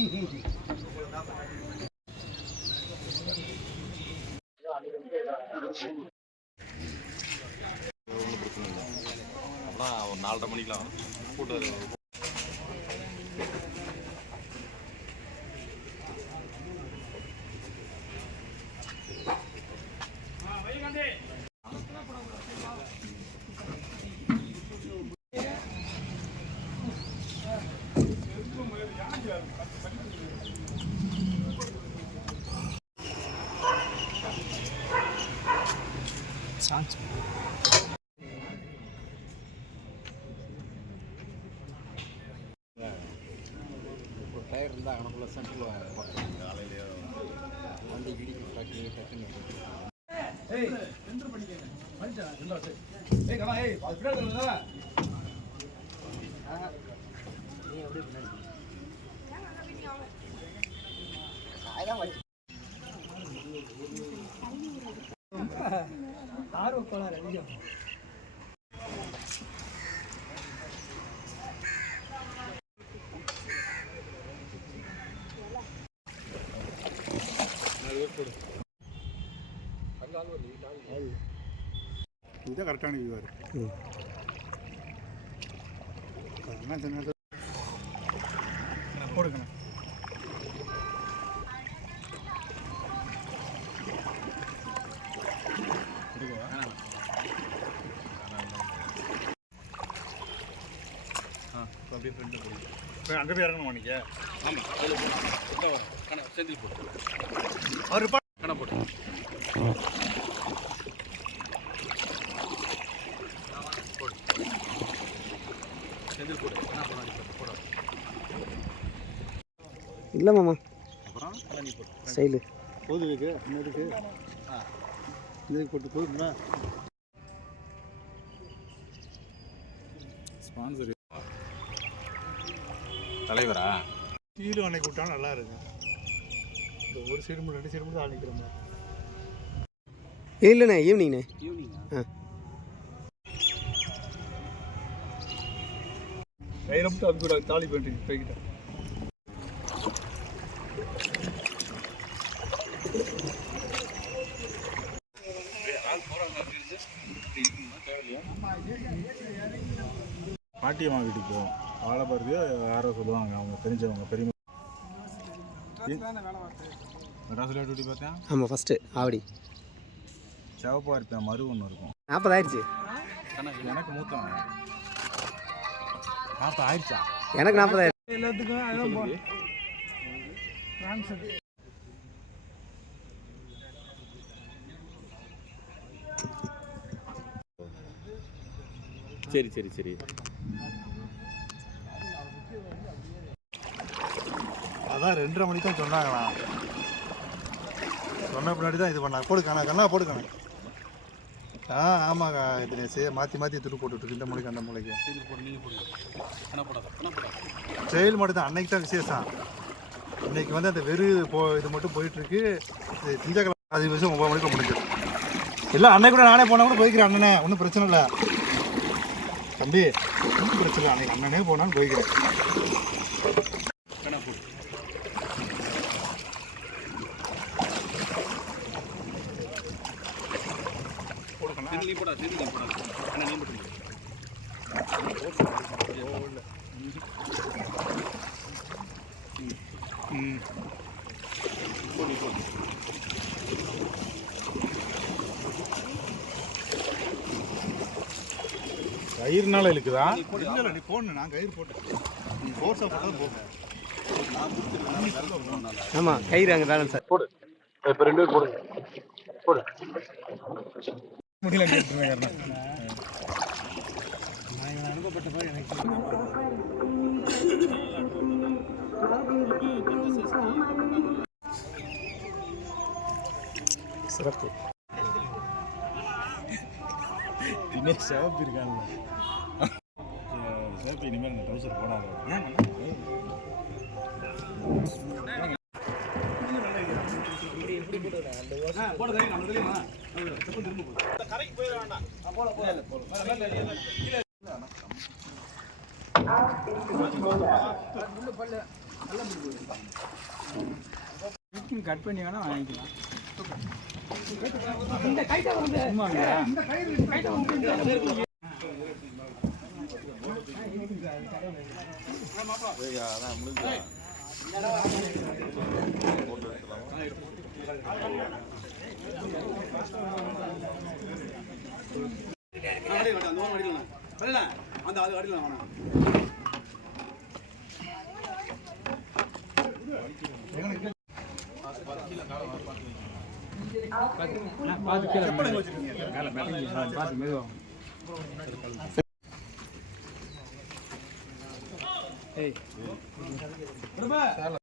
ஒரு 4:30 மணிக்கெலாம் கூட்டு சான்ஸ் டயர் இருந்தால் அங்கனக்குள்ள சென்ட்ரில் காலையிலேயே வண்டி இடிக்கும் டக்குன்னு ஆர்வக்கோளாறு அதிகம். இதுதான் கரெக்டான வியூவாக இருக்குது. போடுங்கண்ணா. அப்படியே ஃப்ரெண்டில் போய் அங்கே போய் இறங்கணுமா நீங்கள்? ஆமாம், அதில் செந்தில் போட்டு அவர் கடை போட்டு செந்தில் போட்டு போட இல்லை மாமா. அப்புறம் நீ போட்டு ஸ்டைலு போது இருக்கு இன்னதுக்கு இதுக்கு போட்டு போதுங்களா? ஸ்பான்சர் தலைவரா கீழே அன்னைக்கு விட்டாலும் நல்லா இருக்கும். இந்த ஒரு சைடு மட்டும் 2 சைடு மட்டும் ஆள் நிற்கிற மாதிரி. இல்லைண்ணே ஈவினிங்ண்ணே. ஆ கயிறை மட்டும் அது கூட தாலி பண்ணிட்டு போய்கிட்டேன். பாட்டியம்மா வீட்டுக்கு போவோம். வாழை பருத்தி யாரோ சொல்லுவாங்க, அவங்க தெரிஞ்சவங்க பெரியம்மா. மெட்ராஸில் டியூட்டி பார்த்தேன். ஆமாம், ஃபஸ்ட்டு ஆவடி சிவப்பாக இருப்பேன். மறு ஒன்று இருக்கும். 40 ஆயிடுச்சு. எனக்கு மூத்தவன் 40 ஆயிடுச்சா? எனக்கு 40 ஆயிடுச்சு. எல்லாத்துக்கும் சரி சரி சரி. அதான் 2:30 மணிக்கு தான் சொன்னாங்களா. சொன்ன பின்னாடி தான் இது பண்ணாங்க. போடுக்காண்ணா கண்ணா போடுக்காண்ணா. ஆமாங்க, இது மாற்றி துரு போட்டுட்டு இந்த மூளைக்கு அந்த மூளைக்கு செயல் மட்டும் தான். அன்னைக்கு தான் விசேஷம். இன்னைக்கு வந்து அந்த இது மட்டும் போயிட்டுருக்கு. திங்கக்கிழமை அது விஷயம் 9 மணிக்கு முடிஞ்சிடும். இல்லை அன்னைக்கு கூட நானே போனால் கூட போய்க்கிறேன். அண்ணனே ஒன்றும் பிரச்சனை இல்லை தம்பி, ஒன்றும் பிரச்சனை இல்லை. அன்னைக்கு அண்ணனே போனாலும் போய்க்கிறேன். கயிறுனால இருக்குதா? இல்லை நீ போடணும். நான் கயிறு போட்டேன். நீ ஃபோர்ஸாக போட்டால் போங்க. ஆமாம், கயிறு அங்கே பேலன்ஸ் சார். போடு. இப்போ 2 பேர் போடுங்க. போடு. முடியல கேட்டுருவேன். நான் அனுப்பப்பட்ட மாதிரி எனக்கு சிறப்பு. தினேஷ் சிவப்பு இருக்காங்க. சிவப்பு இனிமேல் இந்த ட்ரௌசர் போடாது. கரைக்கு போயிட வேண்டாம். கட் பண்ணி வேணா வாங்கிக்கலாம். அதான் முடிஞ்சு பார்த்து